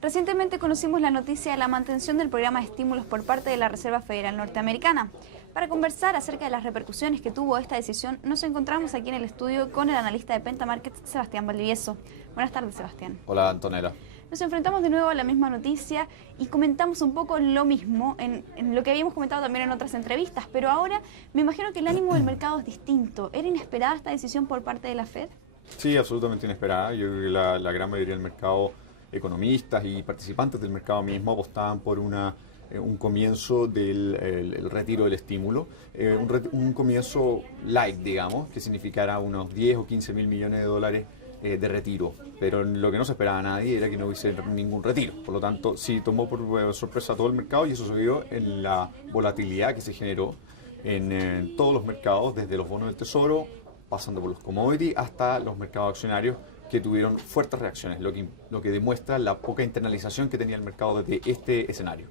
Recientemente conocimos la noticia de la mantención del programa de estímulos por parte de la Reserva Federal Norteamericana. Para conversar acerca de las repercusiones que tuvo esta decisión, nos encontramos aquí en el estudio con el analista de Penta Markets, Sebastián Valdivieso. Buenas tardes, Sebastián. Hola, Antonella. Nos enfrentamos de nuevo a la misma noticia y comentamos un poco lo mismo en lo que habíamos comentado también en otras entrevistas, pero ahora me imagino que el ánimo del mercado es distinto. ¿Era inesperada esta decisión por parte de la Fed? Sí, absolutamente inesperada. Yo creo que la gran mayoría del mercado, economistas y participantes del mercado mismo, apostaban por un comienzo del el retiro del estímulo, un comienzo light, digamos, que significara unos 10 o 15 mil millones de dólares de retiro, pero lo que no se esperaba a nadie era que no hubiese ningún retiro. Por lo tanto, sí tomó por sorpresa a todo el mercado y eso se vio en la volatilidad que se generó en todos los mercados, desde los bonos del tesoro, pasando por los commodities, hasta los mercados accionarios, que tuvieron fuertes reacciones, lo que demuestra la poca internalización que tenía el mercado desde este escenario.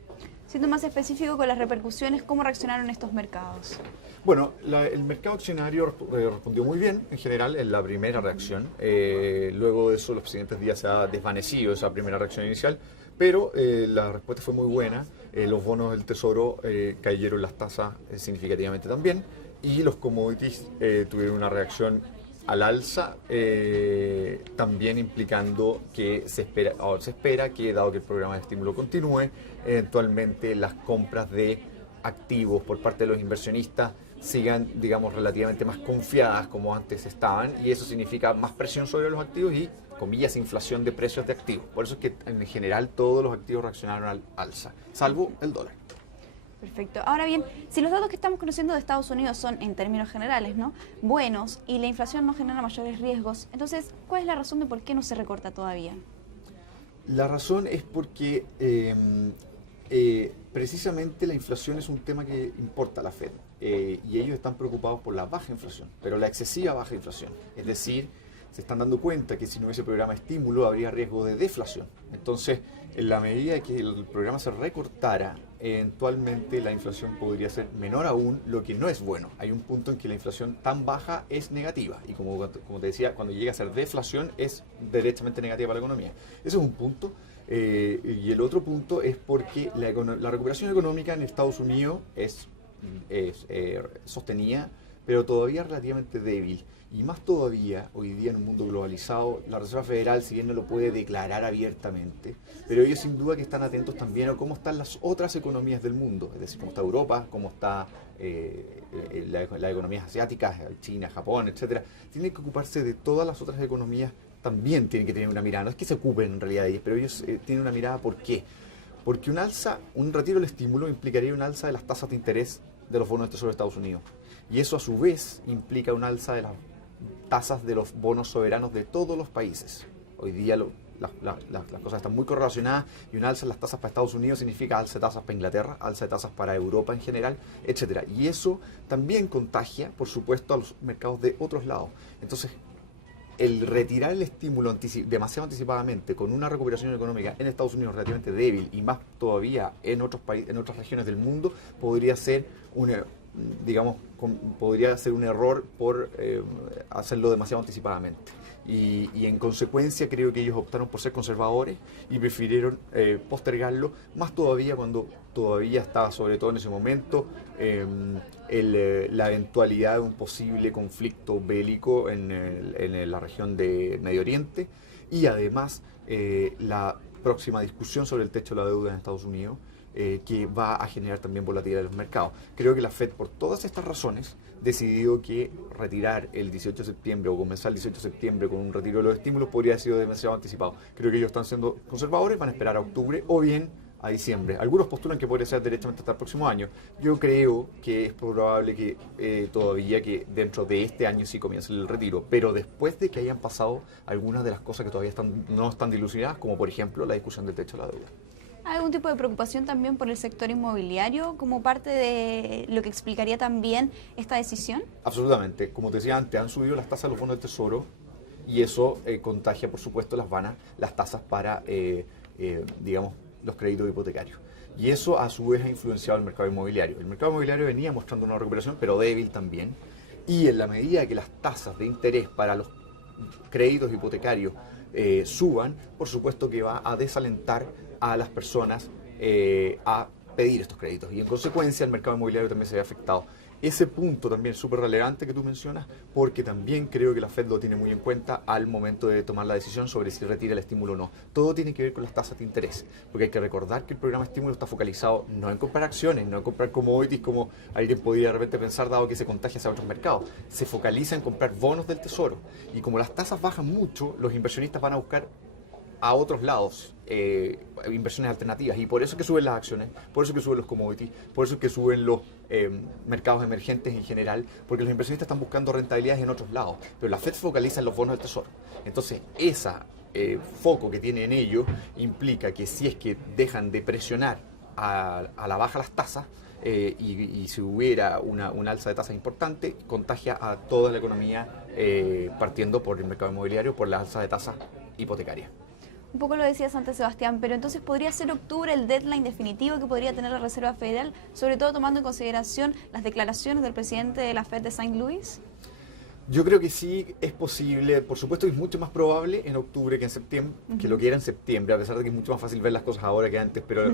Siendo más específico con las repercusiones, ¿cómo reaccionaron estos mercados? Bueno, el mercado accionario respondió muy bien en general en la primera reacción. Luego de eso, los siguientes días se ha desvanecido esa primera reacción inicial, pero la respuesta fue muy buena. Los bonos del tesoro cayeron las tasas significativamente también, y los commodities tuvieron una reacción al alza, también implicando que se espera que, dado que el programa de estímulo continúe, eventualmente las compras de activos por parte de los inversionistas sigan, digamos, relativamente más confiadas como antes estaban, y eso significa más presión sobre los activos y, comillas, inflación de precios de activos. Por eso es que en general todos los activos reaccionaron al alza, salvo el dólar. Perfecto. Ahora bien, si los datos que estamos conociendo de Estados Unidos son, en términos generales, ¿no?, buenos y la inflación no genera mayores riesgos, entonces, ¿cuál es la razón de por qué no se recorta todavía? La razón es porque precisamente la inflación es un tema que importa a la Fed, y ellos están preocupados por la baja inflación, pero la excesiva baja inflación. Es decir, se están dando cuenta que si no hubiese programa de estímulo habría riesgo de deflación. Entonces, en la medida que el programa se recortara, eventualmente la inflación podría ser menor aún, lo que no es bueno. Hay un punto en que la inflación tan baja es negativa, y como te decía, cuando llega a ser deflación es derechamente negativa para la economía. Ese es un punto. Y el otro punto es porque la recuperación económica en Estados Unidos es sostenida, pero todavía relativamente débil. Y más todavía, hoy día en un mundo globalizado, la Reserva Federal, si bien no lo puede declarar abiertamente, pero ellos sin duda que están atentos también a cómo están las otras economías del mundo, es decir, cómo está Europa, cómo está las economías asiáticas, China, Japón, etcétera. Tienen que ocuparse de todas las otras economías, también tienen que tener una mirada. No es que se ocupen en realidad de ellas, pero ellos tienen una mirada. ¿Por qué? Porque un retiro del estímulo implicaría un alza de las tasas de interés de los bonos del Tesoro de Estados Unidos. Y eso a su vez implica un alza de las tasas de los bonos soberanos de todos los países. Hoy día las cosas están muy correlacionadas, y un alza en las tasas para Estados Unidos significa alza de tasas para Inglaterra, alza de tasas para Europa en general, etcétera. Y eso también contagia, por supuesto, a los mercados de otros lados. Entonces, el retirar el estímulo demasiado anticipadamente, con una recuperación económica en Estados Unidos relativamente débil, y más todavía en otras regiones del mundo, podría ser podría ser un error por hacerlo demasiado anticipadamente. Y en consecuencia creo que ellos optaron por ser conservadores y prefirieron postergarlo, más todavía cuando todavía estaba, sobre todo en ese momento, la eventualidad de un posible conflicto bélico en la región de Medio Oriente, y además la próxima discusión sobre el techo de la deuda en Estados Unidos, que va a generar también volatilidad en los mercados. Creo que la Fed, por todas estas razones, decidió que retirar el 18 de septiembre o comenzar el 18 de septiembre con un retiro de los estímulos podría haber sido demasiado anticipado. Creo que ellos están siendo conservadores, van a esperar a octubre o bien a diciembre. Algunos postulan que podría ser derechamente hasta el próximo año. Yo creo que es probable que todavía que dentro de este año sí comience el retiro, pero después de que hayan pasado algunas de las cosas que todavía no están dilucidadas, como por ejemplo la discusión del techo de la deuda. ¿Hay algún tipo de preocupación también por el sector inmobiliario como parte de lo que explicaría también esta decisión? Absolutamente. Como te decía antes, han subido las tasas de los bonos del tesoro, y eso contagia, por supuesto, las tasas para, digamos, los créditos hipotecarios. Y eso a su vez ha influenciado el mercado inmobiliario. El mercado inmobiliario venía mostrando una recuperación, pero débil también. Y en la medida que las tasas de interés para los créditos hipotecarios suban, por supuesto que va a desalentar a las personas a pedir estos créditos. Y en consecuencia el mercado inmobiliario también se ve afectado. Ese punto también es súper relevante que tú mencionas, porque también creo que la Fed lo tiene muy en cuenta al momento de tomar la decisión sobre si retira el estímulo o no. Todo tiene que ver con las tasas de interés, porque hay que recordar que el programa de estímulo está focalizado no en comprar acciones, no en comprar commodities como alguien podría de repente pensar, dado que se contagia hacia otros mercados. Se focaliza en comprar bonos del tesoro. Y como las tasas bajan mucho, los inversionistas van a buscar a otros lados inversiones alternativas, y por eso es que suben las acciones, por eso es que suben los commodities, por eso es que suben los mercados emergentes en general, porque los inversionistas están buscando rentabilidades en otros lados, pero la Fed se focaliza en los bonos del tesoro. Entonces ese foco que tiene en ello implica que si es que dejan de presionar a la baja las tasas, y si hubiera una alza de tasas importante, contagia a toda la economía, partiendo por el mercado inmobiliario, por la alza de tasas hipotecarias. Un poco lo decías antes, Sebastián, pero entonces ¿podría ser octubre el deadline definitivo que podría tener la Reserva Federal, sobre todo tomando en consideración las declaraciones del presidente de la Fed de St. Louis? Yo creo que sí es posible. Por supuesto que es mucho más probable en octubre que en septiembre, que lo que era en septiembre, a pesar de que es mucho más fácil ver las cosas ahora que antes, pero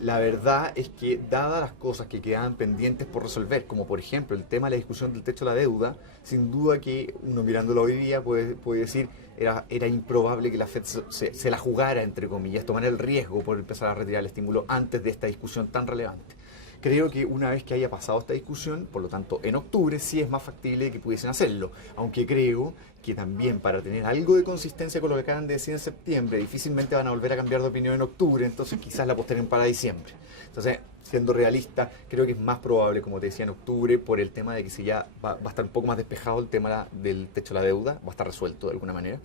la verdad es que, dadas las cosas que quedaban pendientes por resolver, como por ejemplo el tema de la discusión del techo de la deuda, sin duda que uno mirándolo hoy día puede decir era improbable que la Fed se la jugara, entre comillas, tomar el riesgo por empezar a retirar el estímulo antes de esta discusión tan relevante. Creo que una vez que haya pasado esta discusión, por lo tanto en octubre, sí es más factible que pudiesen hacerlo, aunque creo que también para tener algo de consistencia con lo que acaban de decir en septiembre, difícilmente van a volver a cambiar de opinión en octubre, entonces quizás la posteren para diciembre. Entonces, siendo realista, creo que es más probable, como te decía, en octubre, por el tema de que si ya va a estar un poco más despejado el tema del techo de la deuda, va a estar resuelto de alguna manera,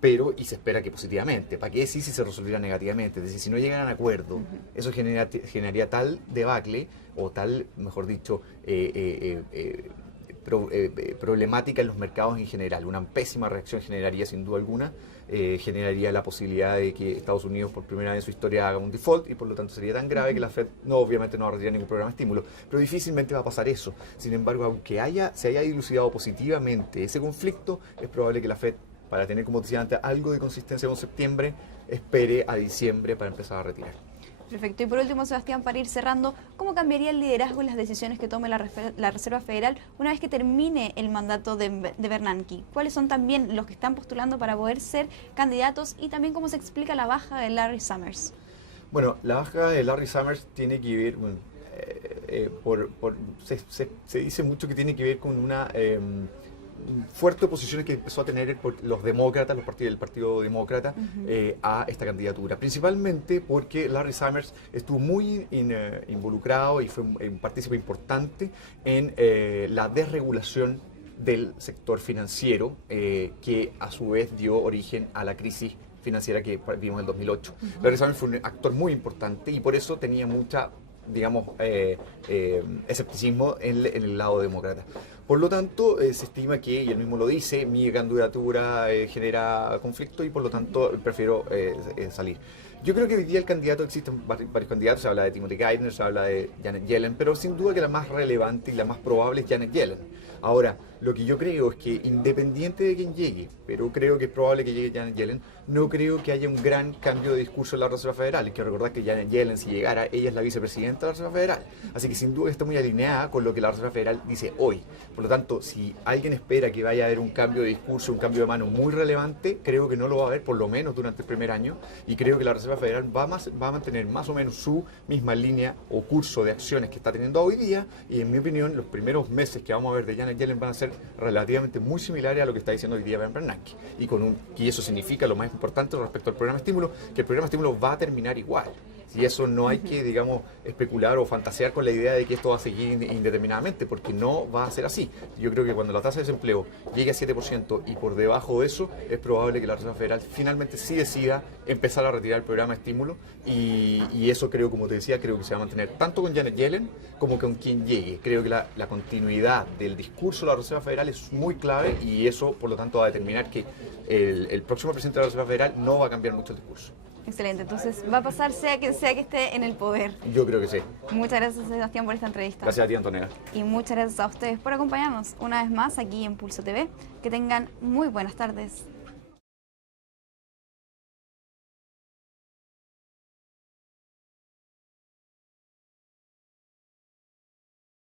pero, y se espera que positivamente. ¿Para qué decir si se resolviera negativamente? Es decir, si no llegaran a acuerdo, eso generaría tal debacle, o tal, mejor dicho, problemática en los mercados en general. Una pésima reacción generaría, sin duda alguna, generaría la posibilidad de que Estados Unidos por primera vez en su historia haga un default, y por lo tanto sería tan grave que la Fed obviamente no va a retirar ningún programa de estímulo, pero difícilmente va a pasar eso. Sin embargo, aunque se haya dilucidado positivamente ese conflicto, es probable que la Fed, para tener, como decía antes, algo de consistencia con septiembre, espere a diciembre para empezar a retirar. Perfecto. Y por último, Sebastián, para ir cerrando, ¿cómo cambiaría el liderazgo y las decisiones que tome la Reserva Federal una vez que termine el mandato de Bernanke? ¿Cuáles son también los que están postulando para poder ser candidatos? Y también cómo se explica la baja de Larry Summers. Bueno, la baja de Larry Summers tiene que ver, se dice mucho que tiene que ver con una fuerte oposición que empezó a tener los demócratas, el Partido Demócrata, a esta candidatura. Principalmente porque Larry Summers estuvo muy involucrado y fue un partícipe importante en la desregulación del sector financiero, que a su vez dio origen a la crisis financiera que vimos en el 2008. Larry Summers fue un actor muy importante y por eso tenía mucha, digamos, escepticismo en el lado demócrata. Por lo tanto, se estima que, y él mismo lo dice, mi candidatura genera conflicto y por lo tanto prefiero salir. Yo creo que hoy día existen varios candidatos, se habla de Timothy Geithner, se habla de Janet Yellen, pero sin duda que la más relevante y la más probable es Janet Yellen. Ahora, lo que yo creo es que independiente de quién llegue, pero creo que es probable que llegue Janet Yellen, no creo que haya un gran cambio de discurso en la Reserva Federal. Hay que recordar que Janet Yellen, si llegara, ella es la vicepresidenta de la Reserva Federal. Así que sin duda está muy alineada con lo que la Reserva Federal dice hoy. Por lo tanto, si alguien espera que vaya a haber un cambio de discurso, un cambio de mano muy relevante, creo que no lo va a haber, por lo menos durante el primer año, y creo que la Reserva Federal va a mantener más o menos su misma línea o curso de acciones que está teniendo hoy día, y en mi opinión, los primeros meses que vamos a ver de Janet Yellen van a ser relativamente muy similares a lo que está diciendo hoy día Bernanke. Y eso significa, lo más importante respecto al programa de estímulo, que el programa de estímulo va a terminar igual. Y eso no hay que, digamos, especular o fantasear con la idea de que esto va a seguir indeterminadamente, porque no va a ser así. Yo creo que cuando la tasa de desempleo llegue a 7% y por debajo de eso, es probable que la Reserva Federal finalmente sí decida empezar a retirar el programa de estímulo, y eso creo, como te decía, creo que se va a mantener tanto con Janet Yellen como con quien llegue. Creo que la continuidad del discurso de la Reserva Federal es muy clave, y eso, por lo tanto, va a determinar que el próximo presidente de la Reserva Federal no va a cambiar mucho el discurso. Excelente, entonces va a pasar sea quien sea que esté en el poder. Yo creo que sí. Muchas gracias, Sebastián, por esta entrevista. Gracias a ti, Antonella. Y muchas gracias a ustedes por acompañarnos una vez más aquí en Pulso TV. Que tengan muy buenas tardes.